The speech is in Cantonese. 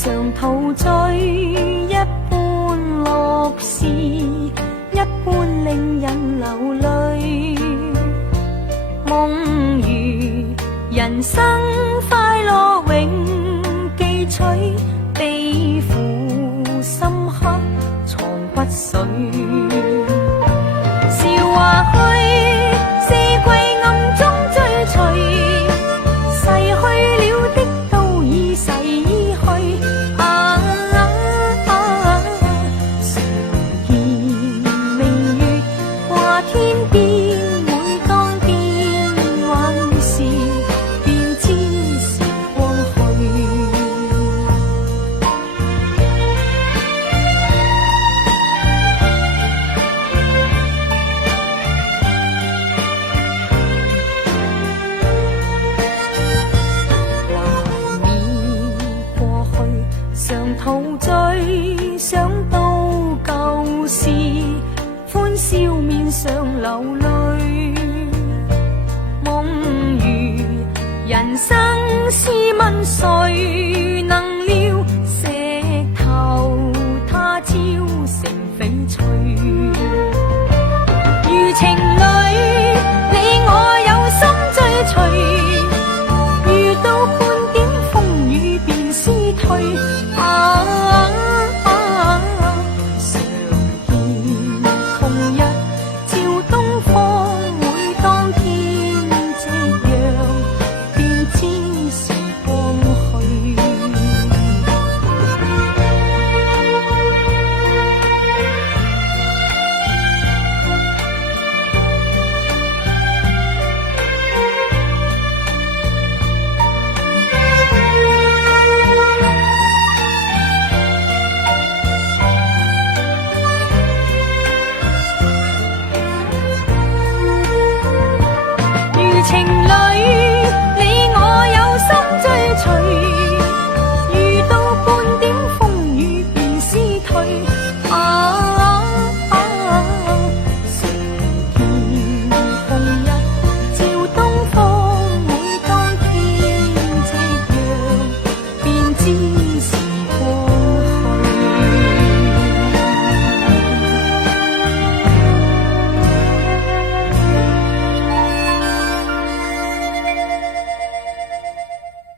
常陶醉，一般樂事，一般令人流淚。夢如人生快樂永記取，悲苦深刻藏骨髓。笑話去，四季暗中追隨，逝去了的都已逝去。常見明月掛天邊，每當變幻時，便知時光去。常陶醉，想到舊事，歡笑面上流淚。夢如人生，試問誰能料，石頭他朝成翡翠。如情侶，你我有心追隨，遇到半點風雨便消退。